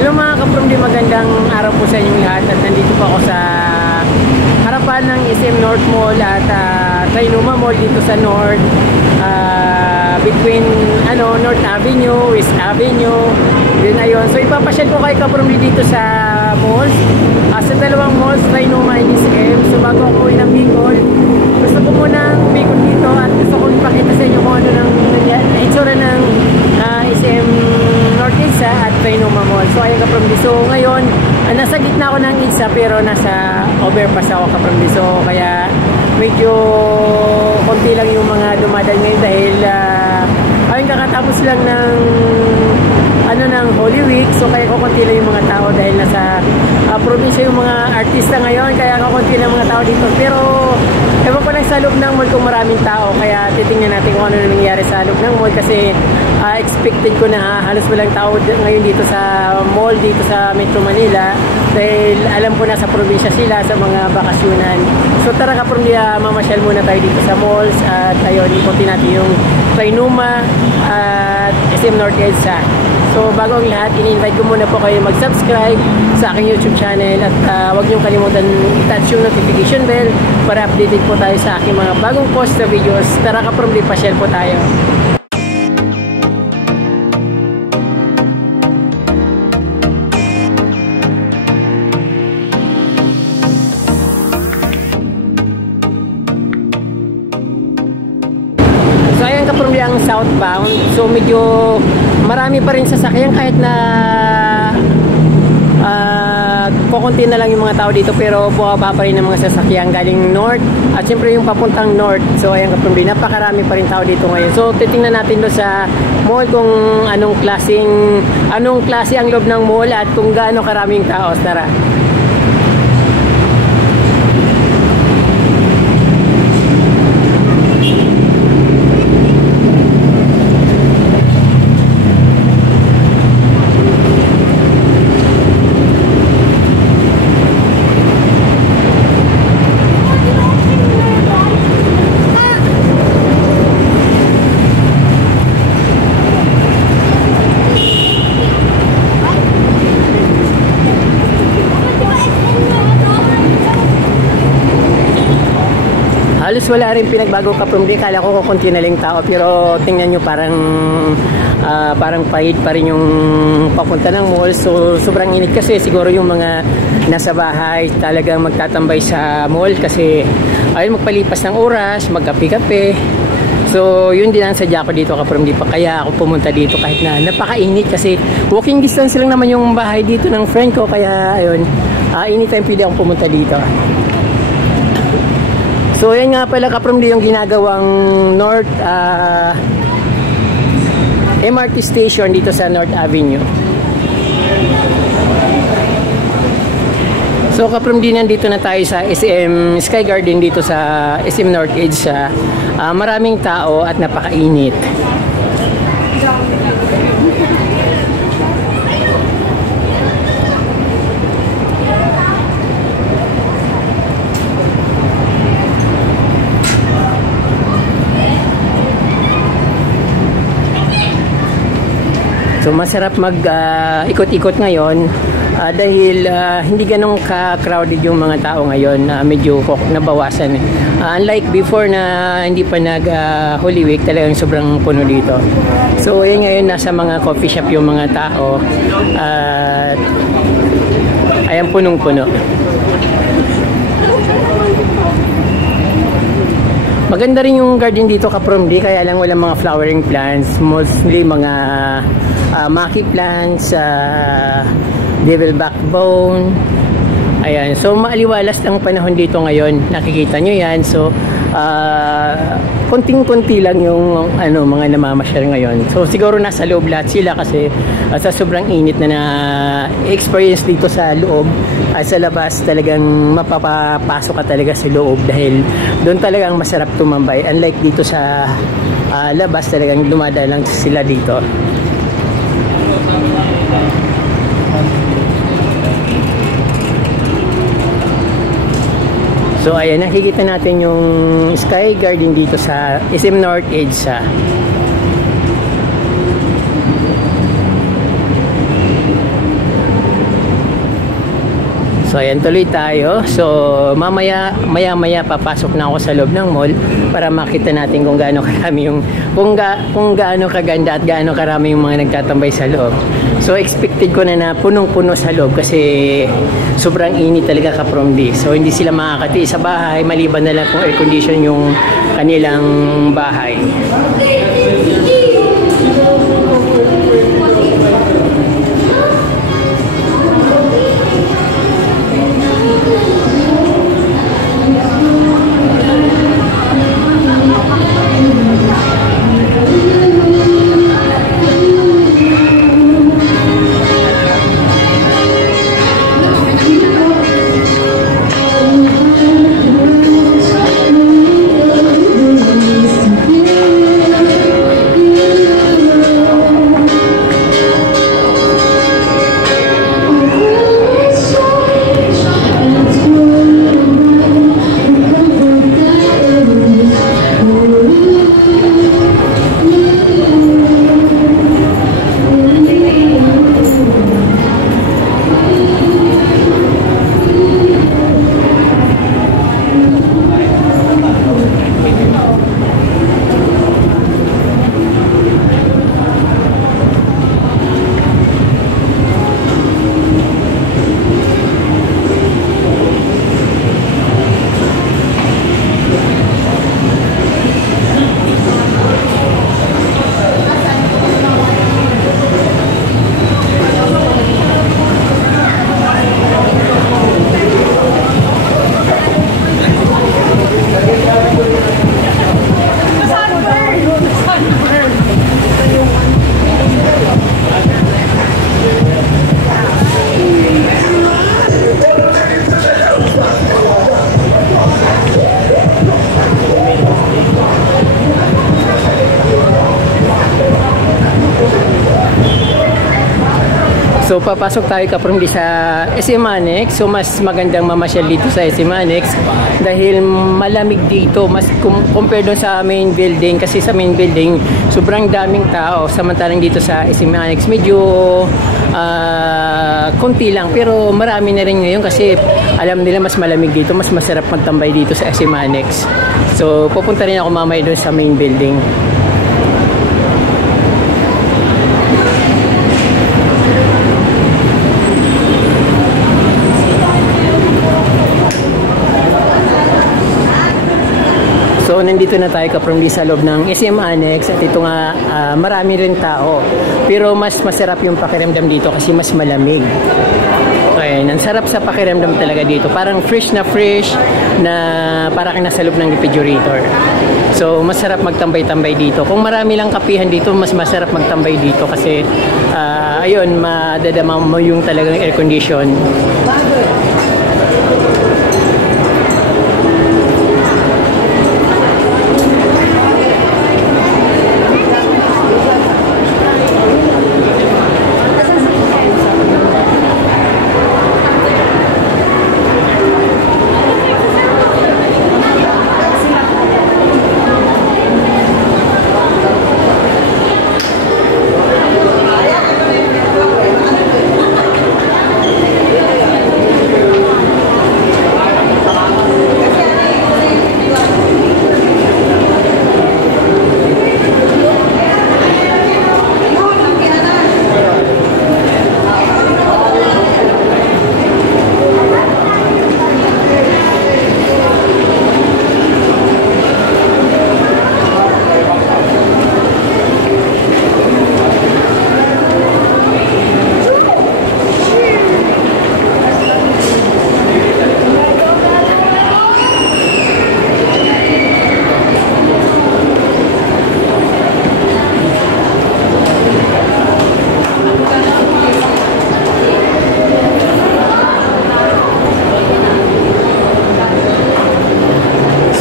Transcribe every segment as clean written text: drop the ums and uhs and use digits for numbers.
Hello mga kapromdi, magandang araw po sa inyong lahat at nandito po ako sa harapan ng SM North Mall at Trinoma Mall dito sa North, between North Avenue, West Avenue, yun ayun. So ipapasyal ko kay kapromdi dito sa malls, sa dalawang malls, Trinoma and SM. So bago ako uwi ng Bicol, gusto ko munang Bicol dito at gusto ko ipakita sa inyo kung ano nang itsura ng SM North Edsa at Trinoma Mall. So ayun kapromdi. So ngayon, nasa gitna ako ng Edsa pero nasa overpass ako kapromdi. So kaya medyo konti lang yung mga dumadal ngayon dahil ayun kakatapos lang ng ng Holy Week. So kaya kukunti lang yung mga tao dahil nasa probinsya yung mga artista ngayon, kaya kukunti lang mga tao dito. Pero ewan ko lang sa loob ng mall kung maraming tao, kaya titingnan natin kung ano na nangyayari sa loob ng mall kasi expected ko na halos walang tao ngayon dito sa mall dito sa Metro Manila dahil alam ko na sa probinsya sila sa mga bakasyonan. So tara kapromdi, mamasyal muna tayo dito sa malls at ayun, ikutin natin yung Trinoma at SM North Edsa. So bago ang lahat, ini-invite ko muna po kayo mag-subscribe sa aking YouTube channel at huwag niyong kalimutan i-touch yung notification bell para updated po tayo sa aking mga bagong post na videos. Tara kapromdi, pasyal po tayo. So ayan kapromdi ang southbound. So medyo marami pa rin sasakyan kahit na kukunti na lang yung mga tao dito, pero buwaba pa rin ng mga sasakyan galing north at siyempre yung papuntang north. So ayan kapromdi, napakarami pa rin tao dito ngayon. So titingnan natin doon sa mall kung anong klase ang loob ng mall at kung gaano karaming tao. Tara. Halos wala rin pinagbago kapromdi. Kala ko kukunti na lang tao, pero tingnan nyo parang pahid pa rin yung papunta ng mall. So sobrang init kasi siguro yung mga nasa bahay talagang magtatambay sa mall kasi ayun, magpalipas ng oras, magkape-kape. So yun din ang sadya ko dito kapromdi, pa kaya ako pumunta dito kahit na napakainit kasi walking distance lang naman yung bahay dito ng friend ko, kaya ayun, anytime pwede akong pumunta dito. So yan nga pala kapromdi yung ginagawang North MRT station dito sa North Avenue. So kapromdi, nandito na tayo sa SM Sky Garden dito sa SM North Edsa. Maraming tao at napakainit. So masarap mag-ikot-ikot ngayon dahil hindi ganong ka-crowded yung mga tao ngayon, medyo nabawasan. Unlike before na hindi pa nag-Holy Week, talagang sobrang puno dito. So ayan, ngayon nasa mga coffee shop yung mga tao at ayan, punong-puno. Maganda rin yung garden dito kapromdi, kaya lang walang mga flowering plants, mostly mga maki plants, devil backbone. Ayan, so maaliwalas ang panahon dito ngayon, nakikita nyo yan. So konting-konti lang yung mga namamasyal ngayon. So siguro nasa loob lahat sila kasi sa sobrang init na experience dito sa loob. Sa labas talagang mapapasok ka talaga sa loob dahil doon talagang masarap tumambay. Unlike dito sa labas, talagang dumadalang sila dito. So ayan, nakikita natin yung Sky Garden dito sa SM North Edsa. So ayan, tuloy tayo. So maya papasok na ako sa loob ng mall para makita natin kung gaano karami yung kung gaano kaganda at gaano karami yung mga nagtatambay sa loob. So expected ko na punong-puno sa loob kasi sobrang init talaga ka-from this. So hindi sila makakati sa bahay maliban na lang kung air condition yung kanilang bahay. So papasok tayo ka-from sa SM Annex. So mas magandang mamasyal dito sa SM Annex dahil malamig dito mas compare doon sa main building, kasi sa main building sobrang daming tao, samantalang dito sa SM Annex medyo konti lang, pero marami na rin ngayon kasi alam nila mas malamig dito, mas masarap magtambay dito sa SM Annex. So pupunta rin ako mamaya doon sa main building. So nandito na tayo ka-from sa loob ng SM Annex at ito nga marami rin tao, pero mas masarap yung pakiramdam dito kasi mas malamig. Okay, ang sarap sa pakiramdam talaga dito, parang fresh na para kang nasa loob ng refrigerator. So masarap magtambay-tambay dito. Kung marami lang kapihan dito, mas masarap magtambay dito kasi ayun, madadama mo yung talagang air condition.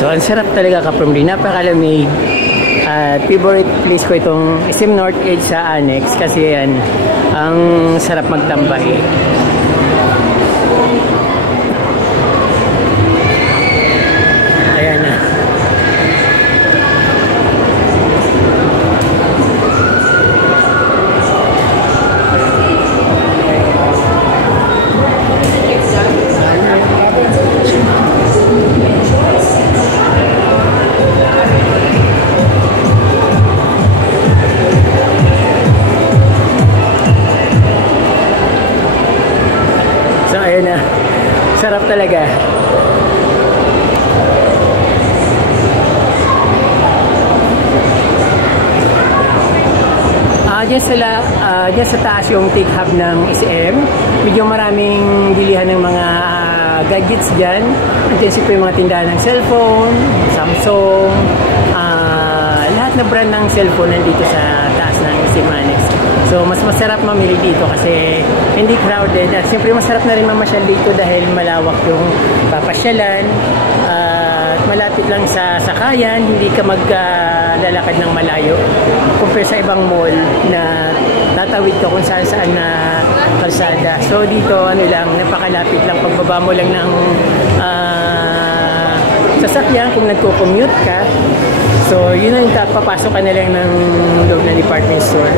Ang sarap talaga ka-from din, napakalamig. Favorite place ko itong SM North Edge sa Annex kasi yan, ang sarap magtambay. Ayan na. Ayan na. Sarap talaga. Diyan sa taas yung take hub ng SM. Medyo maraming bilihan ng mga gadgets dyan. Diyan po yung mga tindahan ng cellphone, Samsung, lahat na brand ng cellphone nandito sa taas ng SM Annex. So mas masarap mamili dito kasi hindi crowded. At siyempre masarap na rin mamasyal dito dahil malawak yung papasyalan. Malapit lang sa sakayan, hindi ka maglalakad ng malayo compare sa ibang mall na tatawid ka kung saan saan na kalsada. So dito ano lang, napakalapit lang, pagbaba mo lang ng sasakyan kung nagko-commute ka. So yun ang papasok ka na lang ng loob ng department store.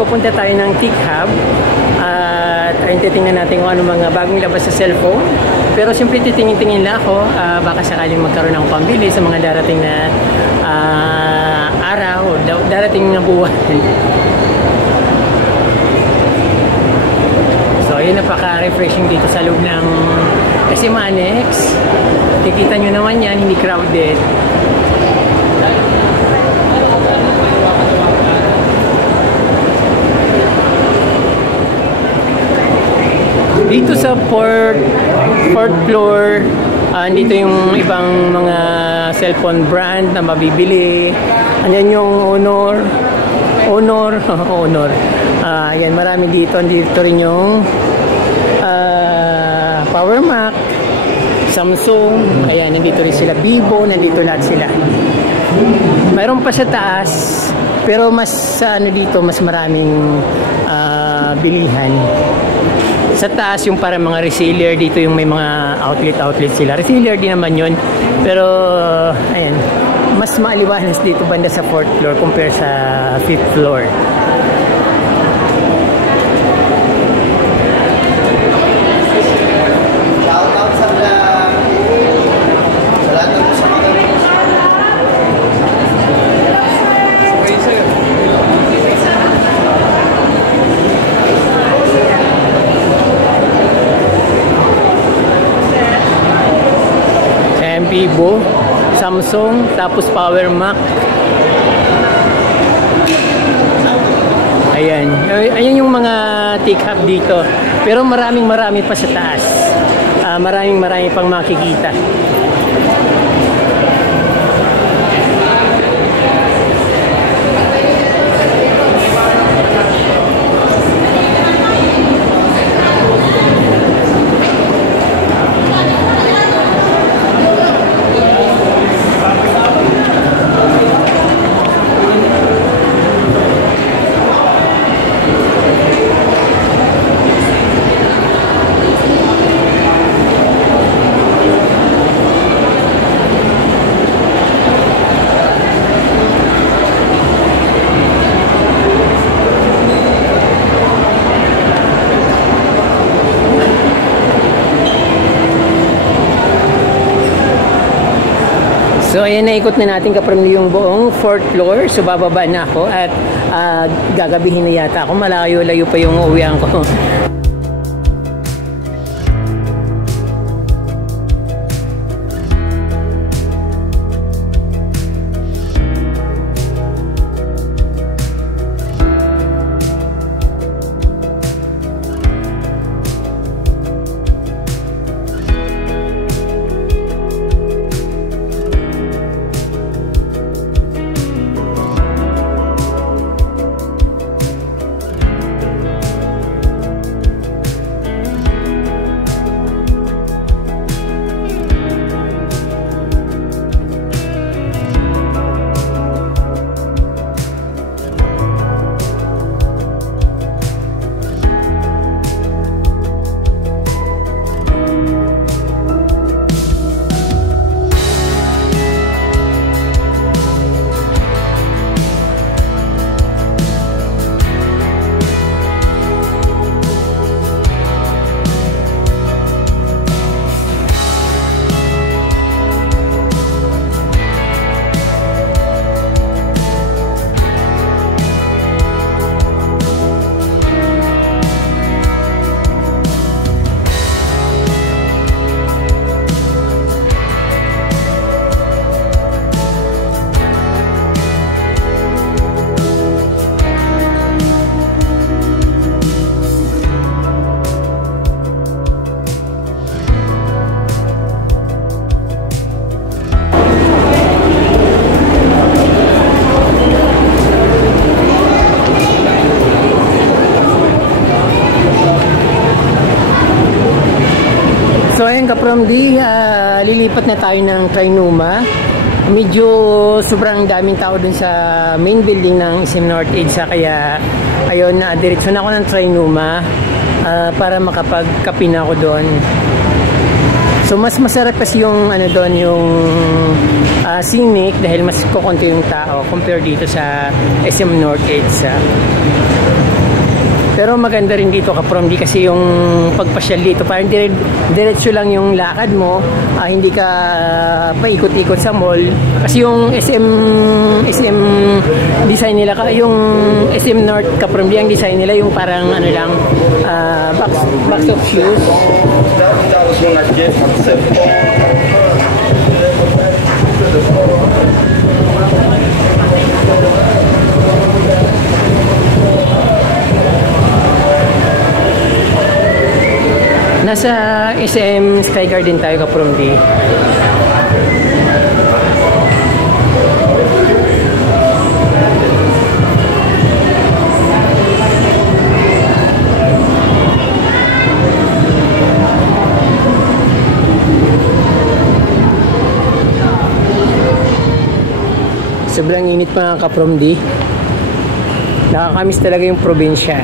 Pupunta tayo ng Tech Hub at ayun, titingnan natin kung ano mga bagong labas sa cellphone. Pero siyempre titingin-tingin lang ako, baka sakaling magkaroon ng pambili sa mga darating na araw o darating na buwan. So ayun, napaka-refreshing dito sa loob ng SM Annex. Kikita nyo naman yan, hindi crowded. Dito sa fourth floor, dito yung ibang mga cellphone brand na mabibili. Andyan yung Honor. Yan, marami dito. Dito rin yung Power Mac, Samsung. Ayan, nandito rin sila. Vivo, nandito lahat sila. Mayroon pa sa taas, pero mas dito, mas maraming bilihan. Sa taas yung para mga reseller, dito yung may mga outlet sila. Reseller din naman yun. Pero ayan, mas maaliwalas dito banda sa 4th floor compare sa 5th floor. Vivo, Samsung, tapos Power Mac. Ayan. Ayan yung mga Tech Hub dito. Pero marami pa sa taas. Marami pang makikita. So ayan, naikot na natin kapag yung buong 4th floor. So bababa na ako at gagabihin na yata ako. Malayo-layo pa yung uwian ko. ayun ka-from D, lilipat na tayo ng Trinoma. Medyo sobrang daming tao dun sa main building ng SM North EDSA, kaya ayun, diretso na ako ng Trinoma para makapagkape na ako doon. So mas masarap kasi yung ano doon, yung scenic, dahil mas kukunti yung tao compare dito sa SM North EDSA. Pero maganda rin dito ka-from D kasi yung pagpasyal dito, parang diretso lang yung lakad mo, hindi ka paikot-ikot sa mall. Kasi yung SM design nila, yung SM North ka-from D, ang design nila yung parang ano lang, box of shoes. Nasa SM Sky Garden tayo ka-from D. Sobrang init mga ka-from D. Nakakamiss talaga yung probinsya.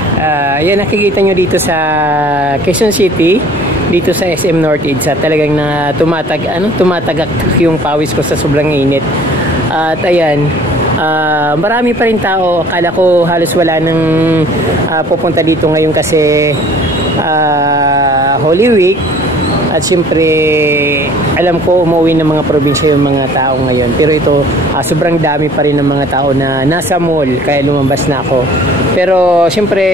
Yan nakikita nyo dito sa Quezon City, dito sa SM North EDSA. Talagang tumatagak yung pawis ko sa sobrang init. At ayan, marami pa rin tao. Akala ko halos wala nang pupunta dito ngayon kasi Holy Week. At siyempre, alam ko umuwi ng mga probinsya yung mga tao ngayon. Pero ito, sobrang dami pa rin ng mga tao na nasa mall, kaya lumabas na ako. Pero siyempre,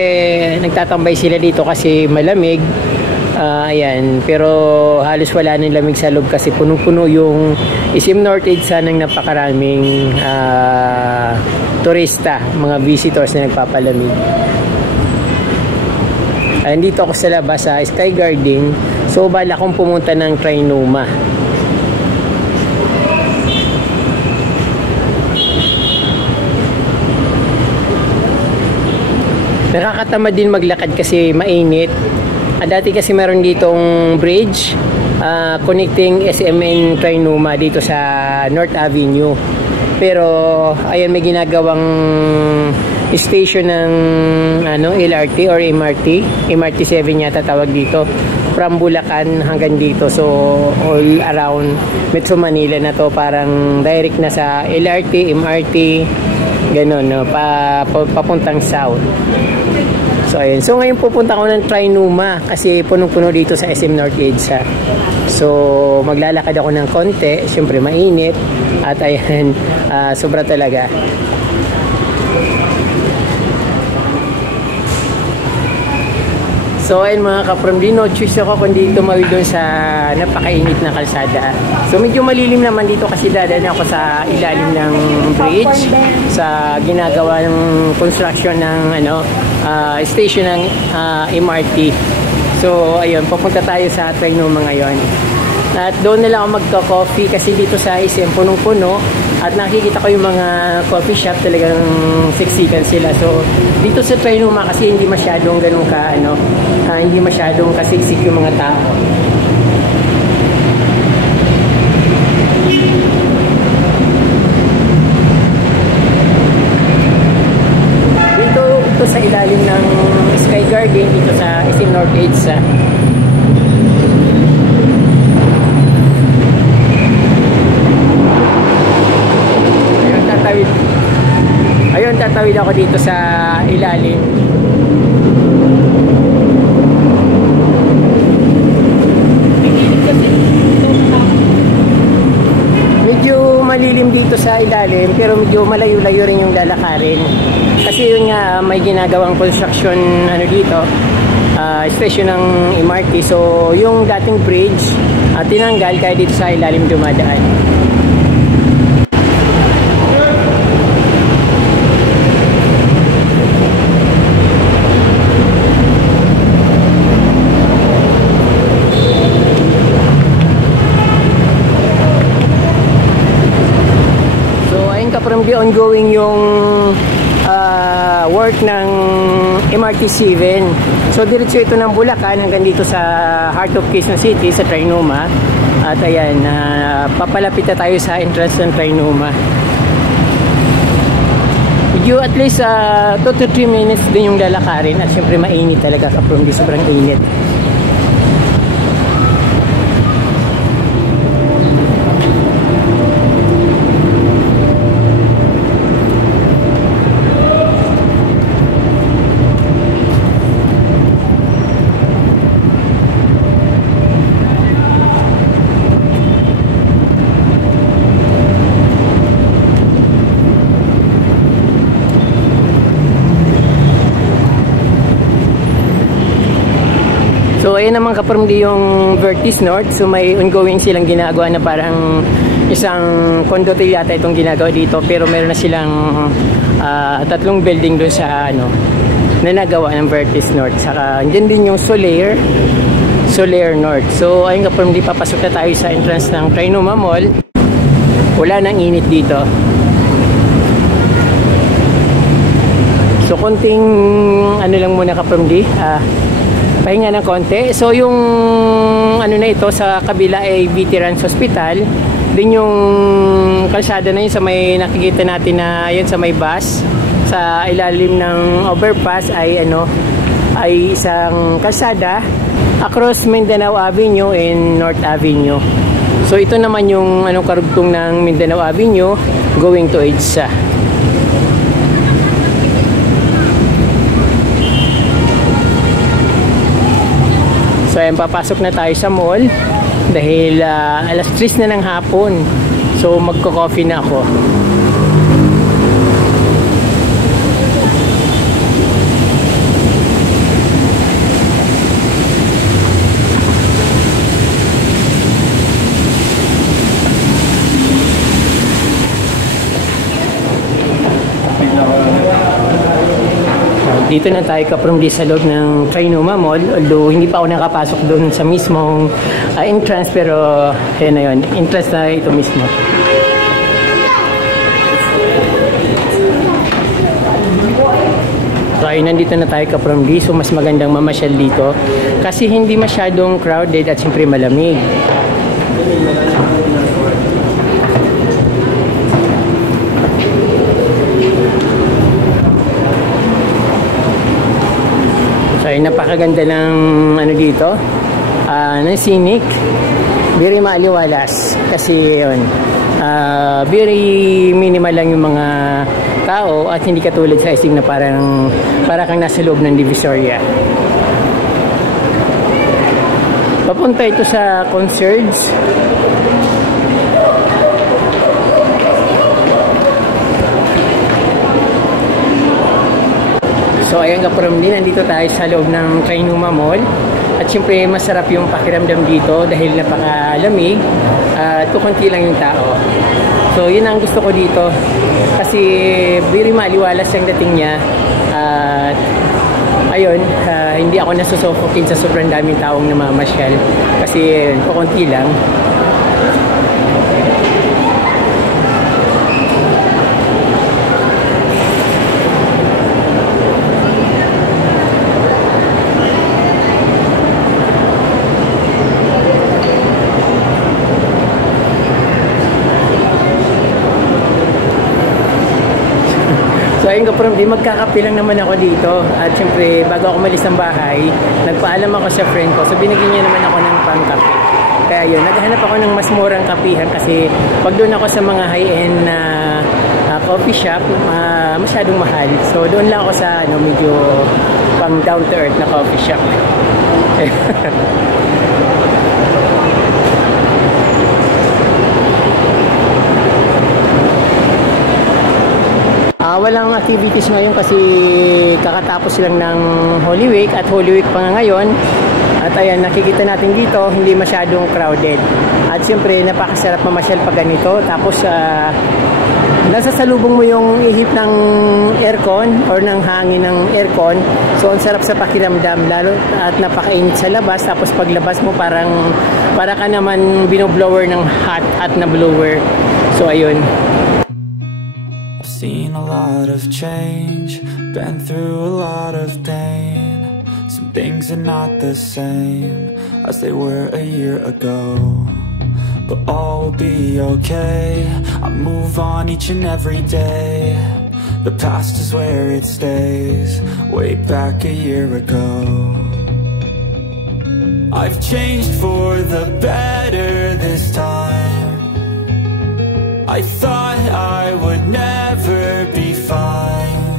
nagtatambay sila dito kasi malamig. Ayan, pero halos wala nang lamig sa loob kasi punong-puno yung SM North EDSA ng napakaraming turista, mga visitors na nagpapalamig. Dito ako sa labas sa Sky Garden. So bala akong pumunta ng Trinoma. Nakakatamad din maglakad kasi mainit. Dati kasi meron ditong bridge connecting SM and Trinoma dito sa North Avenue. Pero ayan, may ginagawang station ng LRT or MRT 7 yata tawag dito, from Bulacan hanggang dito. So all around Metro Manila na to, parang direct na sa LRT, MRT, ganun, no? Papuntang south. So ayun, so ngayon pupunta ko ng Trinoma kasi punong-puno dito sa SM North EDSA. So maglalakad ako ng konti, syempre mainit, at ayan, sobra talaga. So ayun mga ka-from D, no choice ako kundi tumawid doon sa napakainit na kalsada. So medyo malilim naman dito kasi dadaan ako sa ilalim ng bridge, sa ginagawa ng construction ng station ng MRT. So ayun, papunta tayo sa Trinoma ngayon. At doon na lang ako magka-coffee kasi dito sa SM punong-puno. At nakikita ko yung mga coffee shop, talagang siksikan sila. So dito sa Trinoma kasi hindi masyadong ganun ka hindi masyadong kasiksik yung mga tao. Dito sa ilalim ng Sky Garden dito sa SM North EDSA. Ayun, tatawid ako dito sa ilalim. Medyo malilim dito sa ilalim, pero medyo malayo-layo rin yung lalakarin. Kasi yun nga, may ginagawang construction dito, station ng MRT. So yung dating bridge tinanggal, kaya dito sa ilalim dumadaan. From the ongoing yung work ng MRT MRT-7. So diretso ito ng Bulacan hanggang dito sa heart of Quezon City sa Trinoma. At ayan, papalapit na tayo sa entrance ng Trinoma. You at least 2 to 3 minutes din yung lalakarin at syempre mainit talaga kapag sobrang init. So ayan naman kaparmdi yung Vertis North. So may ongoing silang ginagawa na parang isang condotel yata itong ginagawa dito, pero meron na silang 3 building doon sa na nagawa ng Vertis North. Saka andyan din yung Solaire North. So ayun kaparmdi, papasok na tayo sa entrance ng Trinoma Mall. Wala nang init dito. So konting lang muna kaparmdi, pahinga ng konti. So yung na ito sa kabila ay Veterans Hospital. Din yung kalsada na yun sa may nakikita natin na yun sa may bus sa ilalim ng overpass ay ay isang kalsada across Mindanao Avenue and North Avenue. So ito naman yung karugtong ng Mindanao Avenue going to EDSA. So ayan, papasok na tayo sa mall dahil alas 3 na ng hapon. So magko-coffee na ako. Dito na tayo kaparmdi sa loob ng Trinoma Mall, although hindi pa ako nakapasok doon sa mismong entrance, pero ayan na yun, entrance na ito mismo. So ayun, nandito na tayo kaparmdi. So mas magandang mamasyal dito kasi hindi masyadong crowded at siyempre malamig. Ay, napakaganda ng dito, ng scenic, very maaliwalas kasi yun, very minimal lang yung mga tao at hindi katulad sa ising na para kang nasa loob ng Divisoria. Papunta ito sa Concierge. So ayan kaparmdi, nandito tayo sa loob ng Trinoma Mall at syempre masarap yung pakiramdam dito dahil napakalamig at kukunti lang yung tao. So yun ang gusto ko dito kasi very maliwalas yung dating niya at ayun, hindi ako nasusufokin sa sobrang daming taong namamasyal kasi kukunti lang. So ayun kaparmdi, magkakape lang naman ako dito at syempre bago ako malis ng bahay, nagpaalam ako sa friend ko, so binigyan niya naman ako ng pangkape. Kaya yun, naghahanap ako ng mas murang kapihan kasi pag doon ako sa mga high-end na coffee shop, masyadong mahal. So doon lang ako sa medyo pang down to earth na coffee shop. Walang activities ngayon kasi kakatapos lang ng Holy Week at Holy Week pa nga ngayon. At ayan, nakikita natin dito, hindi masyadong crowded. At siyempre, napakasarap mamasyal pag ganito. Tapos, nasasalubong mo yung ihip ng aircon or ng hangin ng aircon. So, ang sarap sa pakiramdam, lalo at napakainit sa labas. Tapos, paglabas mo, para ka naman binoblower ng hot na blower. So, ayun. seen a lot of change, been through a lot of pain. Some things are not the same as they were a year ago, but all will be okay. I move on each and every day. The past is where it stays, way back a year ago. I've changed for the better this time. I thought I would never be fine.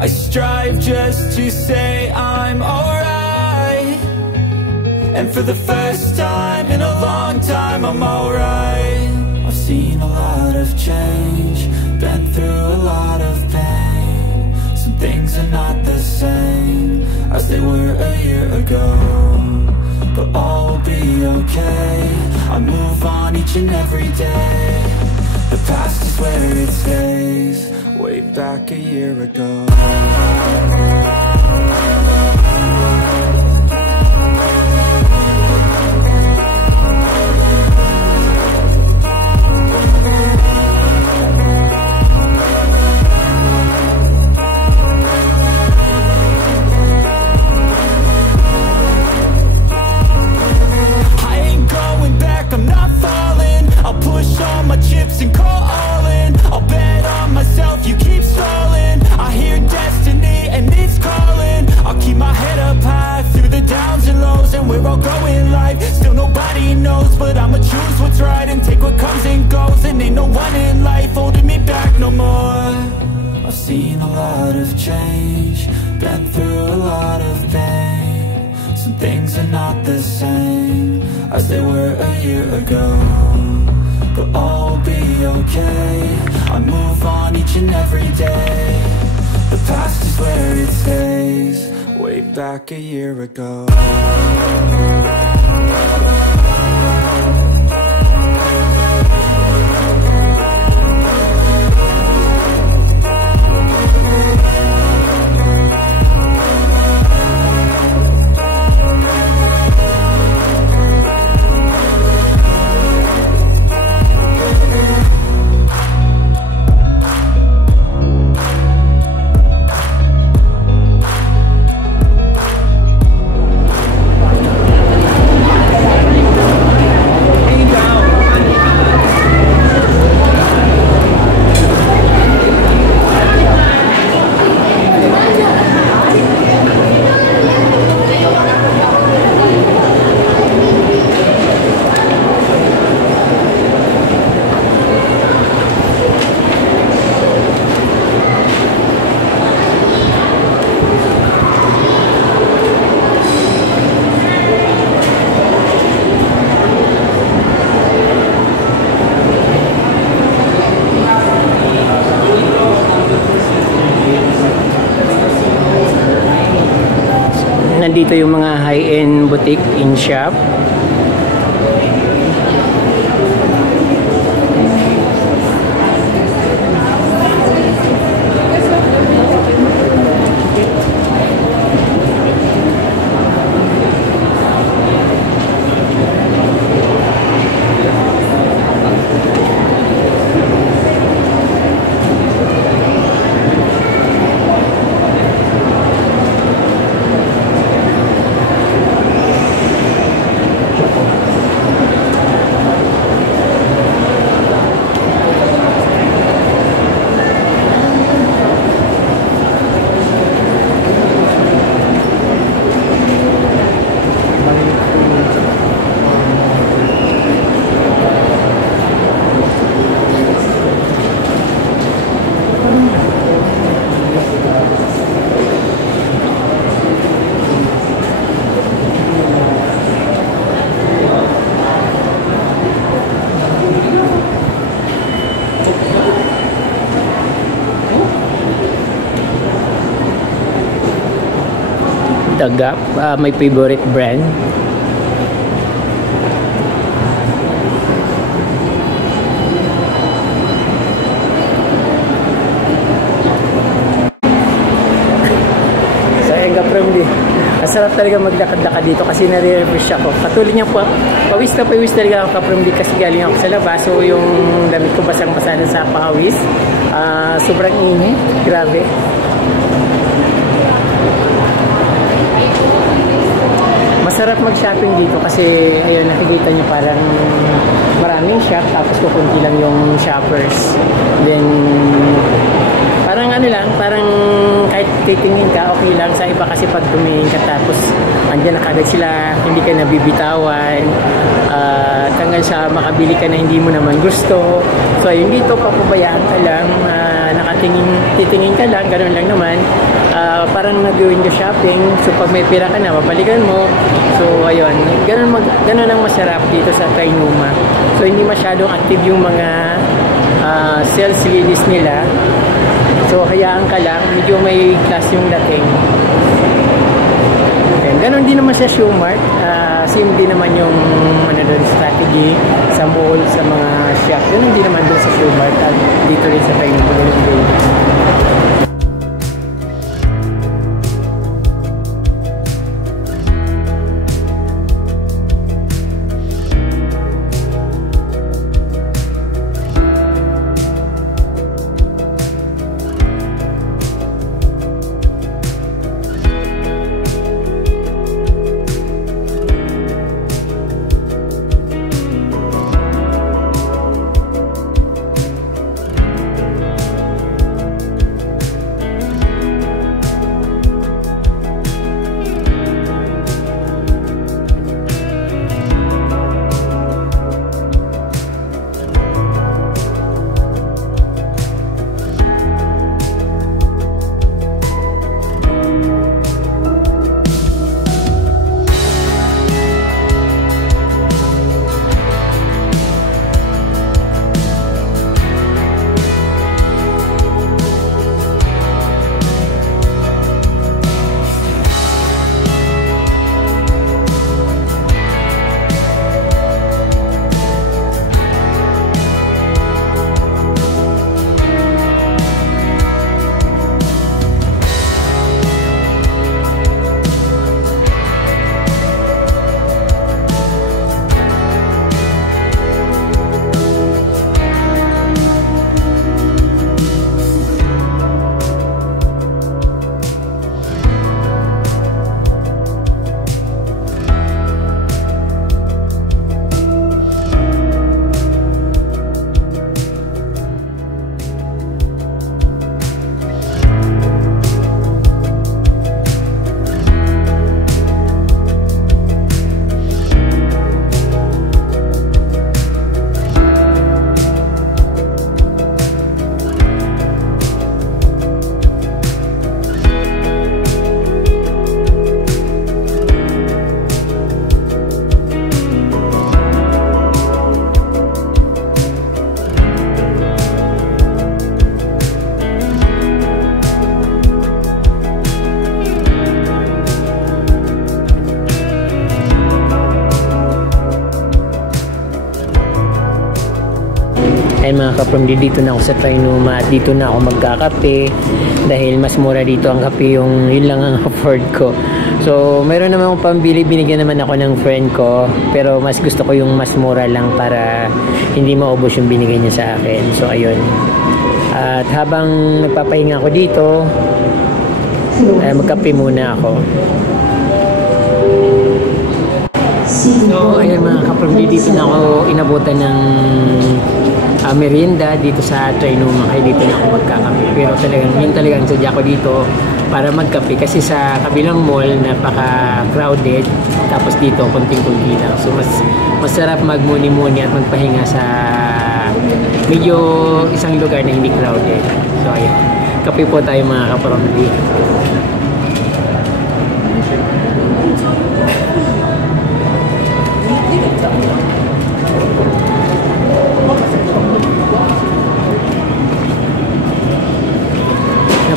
I strive just to say I'm alright, and for the first time in a long time I'm alright. I've seen a lot of change, been through a lot of pain. Some things are not the same as they were a year ago, but all will be okay. I move on each and every day. The past is where it stays, way back a year ago. And call all in, I'll bet on myself, you keep stalling. I hear destiny and it's calling. I'll keep my head up high through the downs and lows, and we're all going live. Still nobody knows, but I'ma choose what's right and take what comes and goes. And ain't no one in life holding me back no more. I've seen a lot of change, been through a lot of pain. Some things are not the same as they were a year ago, but all will be okay. I move on each and every day. The past is where it stays, way back a year ago. Nandito yung mga high-end boutique in shop. The Gap, my favorite brand. Sayang ka, Prem, di. Masarap talaga maglakad-lakad dito kasi nare-refresh ako. Patuloy niya po, pawis talaga ako kapag kasi galing ako sa labas. So yung damit ko basang-basa na sa pawis. Sobrang init. Grabe. Masarap mag-shopping dito kasi ayun, nakikita nyo parang maraming shop tapos kukunti lang yung shoppers. Then parang ano lang, parang kahit titingin ka, okay lang. Sa iba kasi pag tumingin ka tapos andyan na kagad sila, hindi ka nabibitawan. Hanggang sa makabili ka na hindi mo naman gusto. So ayun, dito papabayaan ka lang, titingin ka lang, ganoon lang naman. Parang nag-window shopping. So pag may pira ka na, mabalikan mo. So ayun, ganun ang masarap dito sa Trinoma. So hindi masyadong active yung mga sales ladies nila. So hayaan ka lang, medyo may class yung dating. And ganon din naman sa Shoemart. Same din naman yung doon strategy sa mall, sa mga shop. Ganon din naman doon sa Shoemart at dito rin sa Trinoma. Ay mga kapamilya, dito na ako sa Trinoma at dito na ako magkakape dahil mas mura dito ang kape, yun lang ang afford ko. So meron naman akong pambili, binigyan naman ako ng friend ko, pero mas gusto ko yung mas mura lang para hindi maubos yung binigay niya sa akin. So ayun, at habang nagpapahinga ako dito, magkape muna ako. So ayun mga kapamilya, dito na ako inabutan ng merienda dito sa Trinoma, kaya dito na ako magkakape. Pero yun talagang sadya ko dito para magkape kasi sa kabilang mall napaka-crowded, tapos dito konting-kunti lang. So masarap magmuni-muni at magpahinga sa medyo isang lugar na hindi crowded. So ayun, kape po tayo mga kapamilya.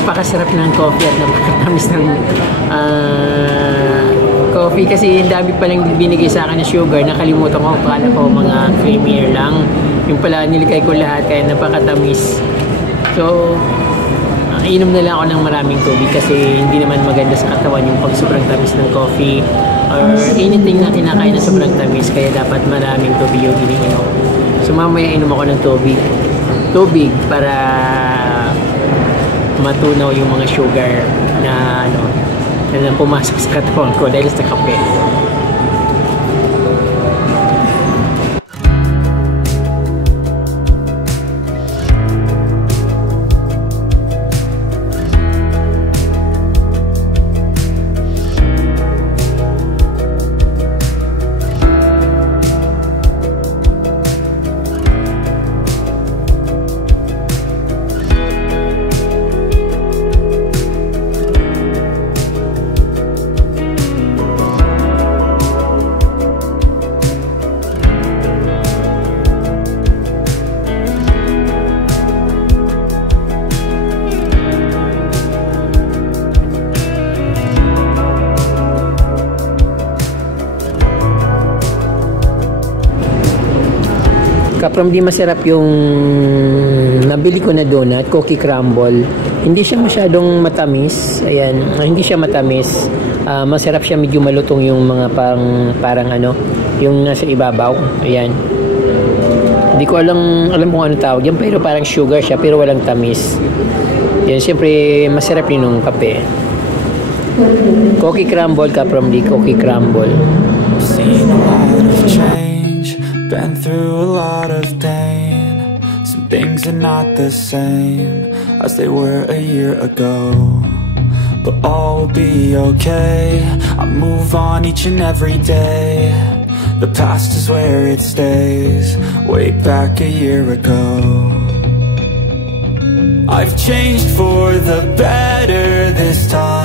Napakasarap ng coffee at napakatamis ng coffee kasi yung dami palang binigay sa akin na sugar, nakalimutan ko, akala ko mga creamier lang, yung pala niligay ko lahat kaya napakatamis. So inom na lang ako ng maraming tubig kasi hindi naman maganda sa katawan yung pag sobrang tamis ng coffee or anything na kinakain na sobrang tamis, kaya dapat maraming tubig yung iniinom. So mamaya inom ako ng tubig para matunaw yung mga sugar na na pumasok sa katawan ko dahil sa kape. From di masarap yung nabili ko na donut, cookie crumble. Hindi siya masyadong matamis. Ayan, hindi siya matamis. Masarap siya, medyo malutong yung mga parang yung nasa ibabaw. Ayan. Hindi ko alam kung ano tawag yan, pero parang sugar siya, pero walang tamis. Yan, siyempre masarap yun ng kape. Cookie crumble ka from the cookie crumble. Seen a lot of change, been through a lot of pain. Some things are not the same as they were a year ago, but all will be okay. I move on each and every day. The past is where it stays, way back a year ago. I've changed for the better this time.